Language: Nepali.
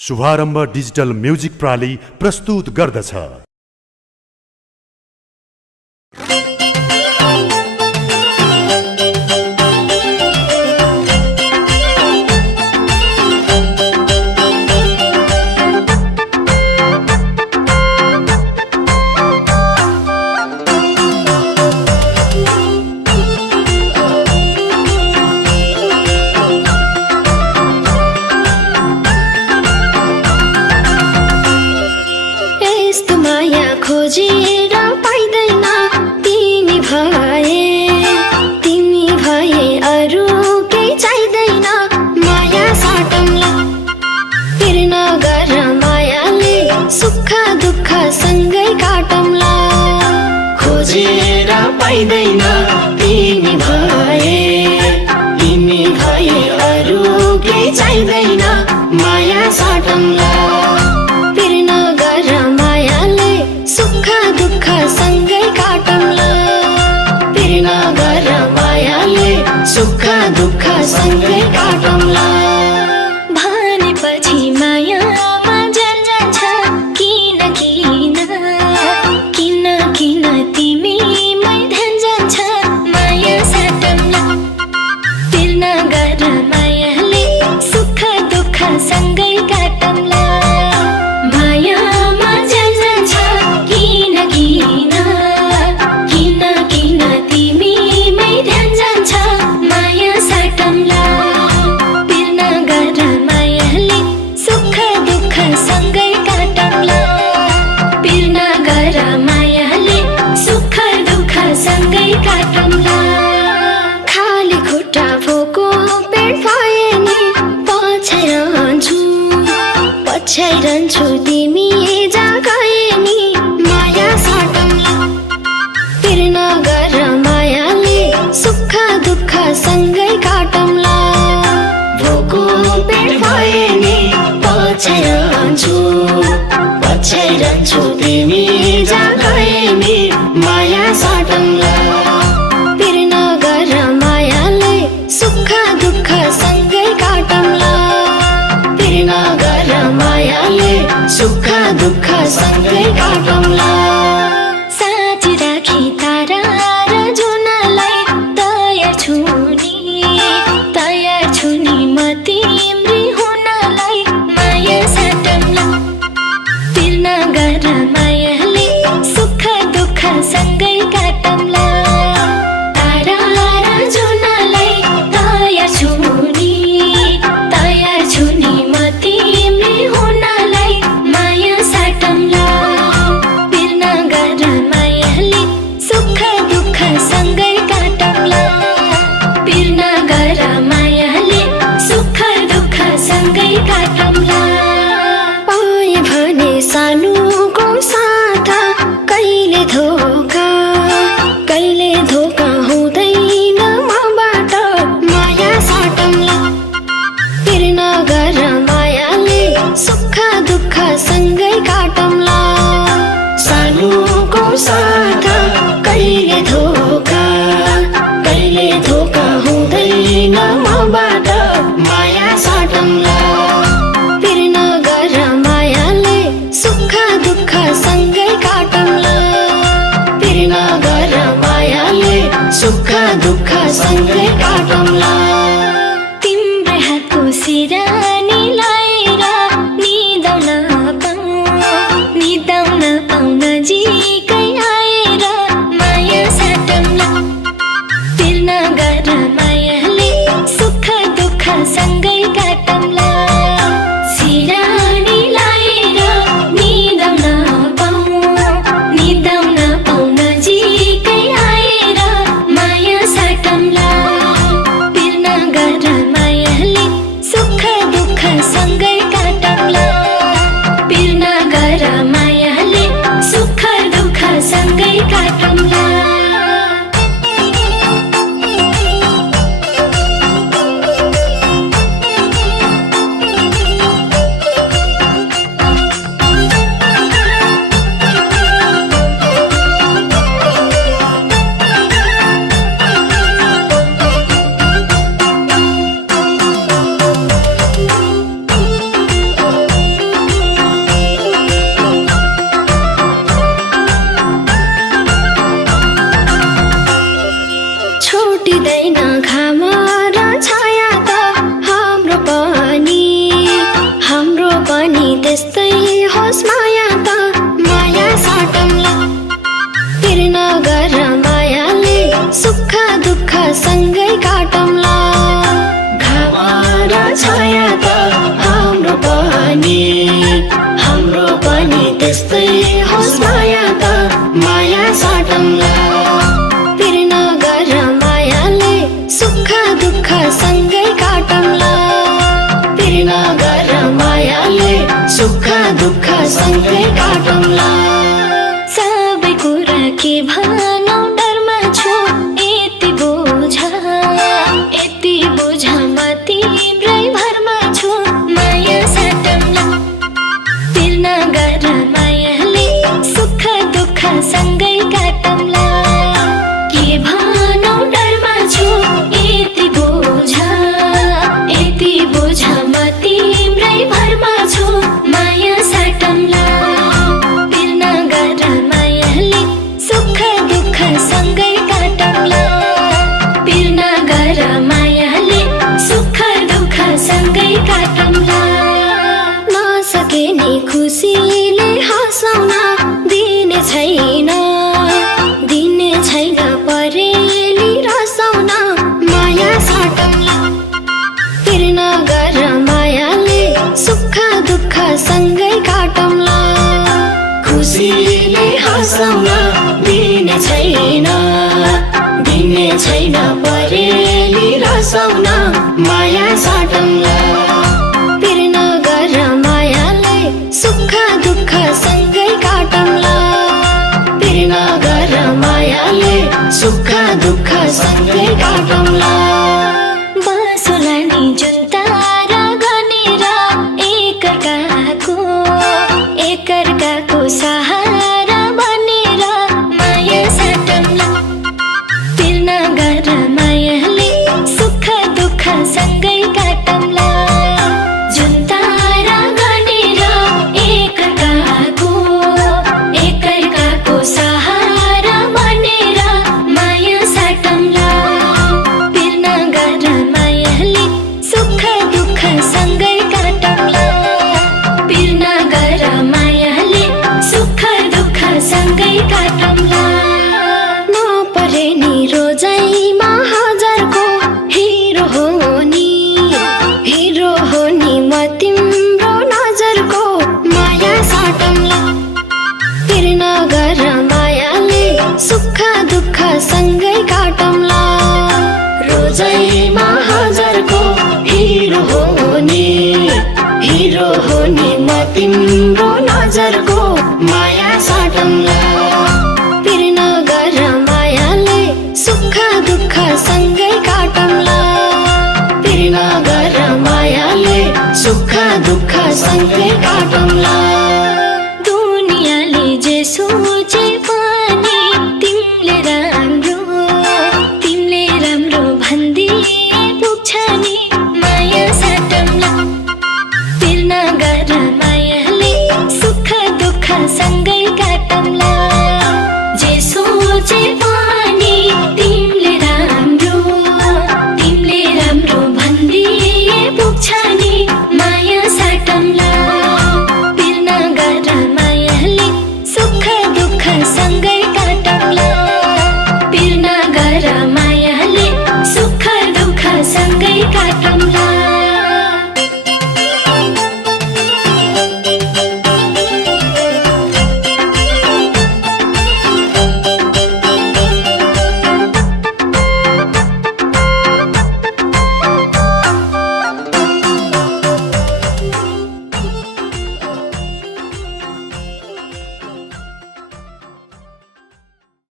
शुभारम्भ डिजिटल म्युजिक प्राली प्रस्तुत गर्दछ। खोजेर पाइदैन तिमी भए अरू केही चाहिँदैन माया साटौँला फिर नगर मायाले सुख दुःख सँगै काटौँला खोजेर पाइदैन तिमी भए अरू केही चाहिँदैन माया साटौँला फिर नगर मायाले सुख दुःख सँगै काटौँला फिर नगर मायाले सुख दुःख सँगै काटौँला भनेपछि मायामा जल जान्छ किन तिमीमै ध्यान जान्छ माया साटौँला फिर नगर मायाले सुख दुःख सँगै काटौँला मायामा जल जान्छ किन तिमीमै ध्यान जान्छ माया साटौँला फिर नगर मायाले सुख दुःख सँगै काटौँला फिर नगर मायाले सुख दुःख सँगै काटौँला खाली खुट्टा भोको पेट भए नि पछ्याइरहन्छु तिमी जहाँ गए नि माया साटौँला फिर नगर मायाले सुख दुःख सँगै काटौँला भोको पेट भए नि पछ्याइरहन्छु तिमी जहाँ गए नि माया साटौँला फिर नगर मायाले सुख दुःख सँगै काटौँला फिर नगर मायाले सुख दुःख सँगै काटौँला साँची राखी तारा र जुनलाई तयार छु नि म तिम्री हुनलाई माया साटौँला फिर नगर मायाले सुख दुःख सँगै काटौँला तारा र जुनलाई तयार छु नि म तिम्री हुनलाई माया साटौँला फिर नगर मायाले सुख दुःख सँगै काटौँला फिर नगर मायाले सुख दुःख सँगै काटौँला पाए भने सानोको साथ कहिले धोका हुँदैन मबाट माया साटौँला फिर नगर मायाले सुख दुःख सँगै काटौँला सानोको साथ कहिले धोका हुँदैन मबाट माया साटौँला फिर नगर मायाले सुख दुःख सँगै काटौँला त्यस्तै होस् माया त माया साटौँला पिर नगर मायाले सुख दुःख सँगै काटौँला घाम र छाया त हाम्रो पनि त्यस्तै होस् माया त माया साटौँला पिर नगर मायाले सुख दुःख सँगै काटौँला पिर नगर मायाले सुख दुःख सँगै काटौँला सबै कुरा के भनौँ डरमा छु यति बोझ म तिम्रै भरमा छु माया साटौँला पिर नगर मायाले सुख दुःख सँगै काटौँला के भनौँ डरमा छु यति बोझ म तिम्रै भरमा छु माया साटौँला पिर नगर मायाले सुख दुःख सँगै काटौँला पिर नगर मायाले सुख दुःख सँगै काटौँला नसके नि खुसीले हँसाउन दिने छैन परेली रसाउन माया साटौँला पिर नगर मायाले सुख दुःख सँगै काटौँला खुसीले हँसाउन दिने छैन परेली रसाउन माया साटौँला पिर नगर मायाले सुख दुःख सँगै काटौँला पिर नगर मायाले सुख दुःख सँगै काटौँला बाँसुला नि जुन तारा गनेर एकअर्काको सहारा बनेर माया साटौँला पिर नगर मायाले सुख दुःख सँगै काटौँला जुन तारा गनेर एकअर्काको सहारा बनेर माया साटौँला पिर नगर मायाले सुख दुःख सँगै काटौँला पिर नगर मायाले सुख दुःख सँगै काटौँला नपरे नि रोजाइमा हजारको हिरो हो नि म तिम्रो नजरको माया साटौँला पिर नगर मायाले सुख दुःख सँगै काटौँला रोजाइमा हजारको हिरो हो नि म तिम्रो नजरको माया साटौँला पिर नगर मायाले सुख दुःख सँगै काटौँला पिर नगर मायाले सुख दुःख सँगै काटौँला दुनियाँले जे सोचे